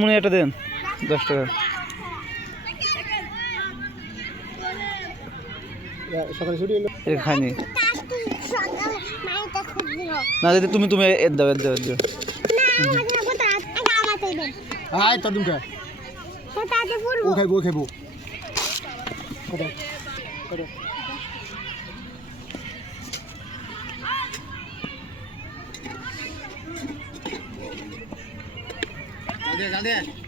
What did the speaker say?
মনে একটা দেন 10 টাকা সকালে ছুটি হলো খাইনি না যদি তুমি তুমি এর দাও আয় তোর দুমটা ও খাইবো কত কত জলদি